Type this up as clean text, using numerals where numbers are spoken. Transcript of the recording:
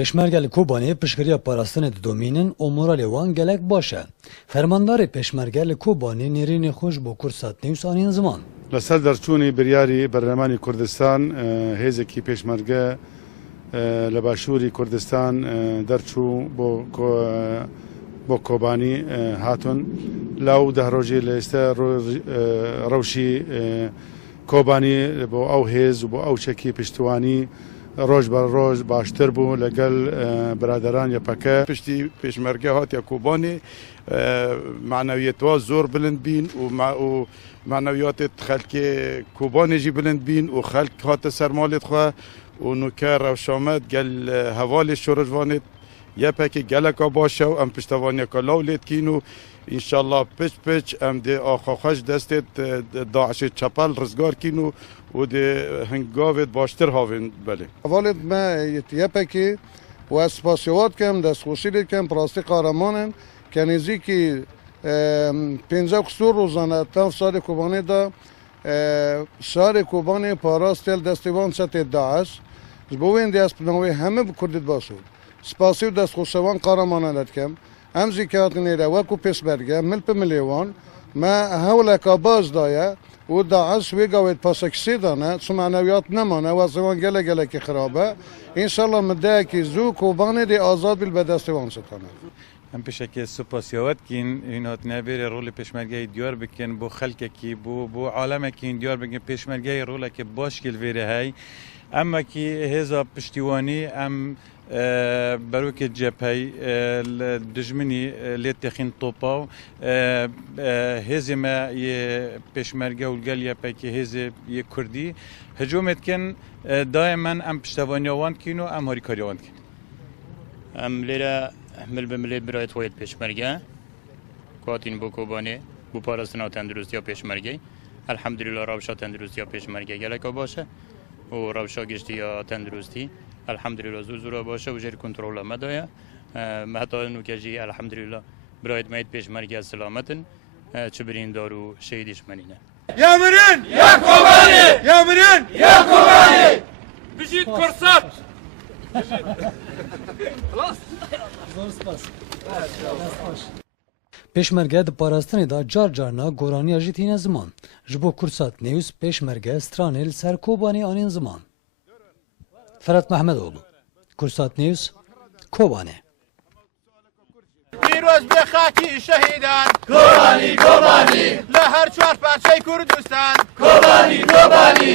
Peşmerge li Kobanê piştgiriya parastinê didomînin û moralê wan gelek baş e. Fermandarê Peşmerge li Kobanê nêrînê xwe ji bo Kursat Nêwîs anîn ziman. لەسەر دەرچوونی بریاری بەرلەمانی کوردستان هێزێکی پێشمەرگە لە باشووری کوردستان دەرچوو بۆ کۆبانی هاتون لاو دەهڕۆژی لە ئێستا ڕەوشی کۆبانی بۆ ئەو هێز و بۆ ئەو چەکی پشتوانی ڕۆژ بە ڕۆژ باشتر بوو لەگەڵ برادران یەپەکە پشتی پێشمەرگە هاتیە کۆبانی معنەویەتەوە زۆر بلند بین و معنەویاتێت خەلکێ کۆبانێژی بلند بین و خەلک هاتە سەرمالێت خوا و نوکە ڕەوشامەد گەل هەواڵێ شۆڕژوانێت یەپەکی گەلەکە باشە و ئەم پشتەوانیەکە لاو لێتکین و ئینشاءالله پچ ئەم دێ ئاخاخەش دەستێت داعشێت چەپەل ڕزگارکین و دێ هەنگاوێت باشتر هاوێن بەلێ والد ما یەپەکی و سپاسیوات کەم دەستخۆشی کەم پڕاستی قارەمانن کە نزیکی 50 قسور روزانه تا شهر کوبانی دا شهر کوبانی پاراستل دستیوان سطح داعش زبوین دست بنوی همه بکردید باشد سپاسی دست خوشوان قهرمانان کم هم زیکات نیره وکو پیش برگه ملپ ملیوان ما هولا کاباز دایا و داعش ویگاوید پاسکسی دانه چون معنویات نمانه و زمان گله که خرابه انشالله مده که زو کوبانی دی آزاد بیل به دستیوان ستانه هم پشکی سپاسیات کین این هات نبیر رول پشمرگی دیار بکن بو خلک کی بو عالم کی دیار بکن پشمرگی رول که باش کل ویره های اما کی هزا پشتیوانی ام بروک جبهی دجمنی لیتخین توپا هزم یه پشمرگی ولگالیا پکی هز یه کردی هجومت کن دائما ام پشتوانیوان کینو ام هریکاریوان کین ام لیره مل به ملی برایت وید پیشمرگه کاتین بو کوبانی بو پاراستنا تندرستی پیشمرگه الحمدلله روشا تندرستی پیشمرگه گلکا باشه و روشا گشتی تندرستی الحمدلله زورا باشه و جر کنترل مدایا مهتا نوکجی الحمدلله برایت مید پیشمرگه سلامتن چبرین دارو شهیدش منینه یا مرن یا کوبانی یا مرن یا کوبانی بجید کرسات Pêşmerge di parastinê da car carna goraniya jî tîne ziman. Ji bo Kursat Nêwîs pêşmerge stranê li ser Kobanê anîn ziman. Ferhat Mehmedoğlu, Kursat Nêwîs, Kobanê. پیروز به خاکی شهیدان کوبانی کوبانی لهر چوار پارچه کردستان کوبانی کوبانی